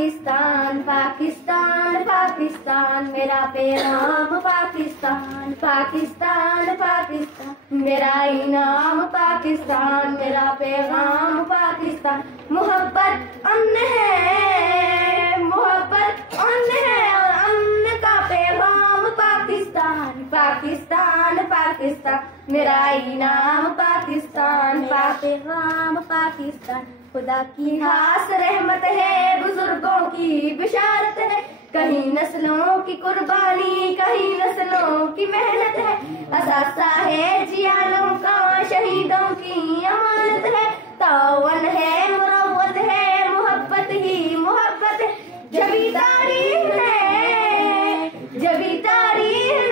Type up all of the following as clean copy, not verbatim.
पाकिस्तान पाकिस्तान पाकिस्तान मेरा पैगाम पाकिस्तान पाकिस्तान पाकिस्तान मेरा इनाम पाकिस्तान मेरा पैगाम पाकिस्तान। मोहब्बत अमन है, मोहब्बत अमन है और अमन का पैगाम पाकिस्तान पाकिस्तान पाकिस्तान मेरा इनाम पाकिस्तान पैगाम पाकिस्तान। खुदा की खास रहमत है, बुजुर्गों की बिशारत है, कहीं नस्लों की कुर्बानी कहीं नस्लों की मेहनत है, असासा है जियालों का शहीदों की अमानत है, तावन है मुरव्वत है मोहब्बत ही मोहब्बत है, जबी तारीख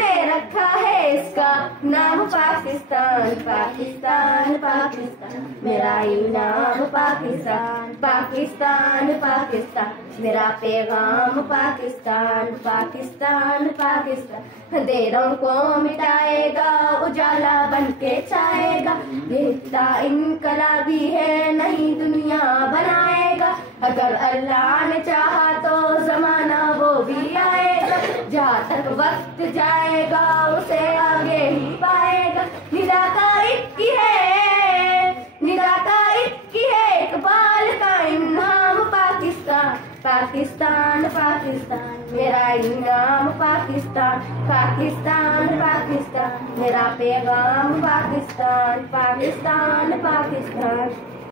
ने रखा है इसका नाम पाकिस्तान पाकिस्तान पाकिस्तान मेरा इनाम पाकिस्तान पाकिस्तान पाकिस्तान मेरा पैगाम पाकिस्तान पाकिस्तान पाकिस्तान। अंधेरों को मिटाएगा उजाला बनके छाएगा, ये हिस्सा इनकलाबी है नई दुनिया बनाएगा, अगर अल्लाह ने चाहा तो जमाना वो भी आएगा, जहाँ तक वक्त जाएगा उसे आगे ही पाएगा। निदा का एक ही है, निदा का एक ही है, इकबाल का इनाम पाकिस्तान पाकिस्तान पाकिस्तान मेरा इनाम पाकिस्तान पाकिस्तान पाकिस्तान मेरा पैगाम पाकिस्तान पाकिस्तान पाकिस्तान।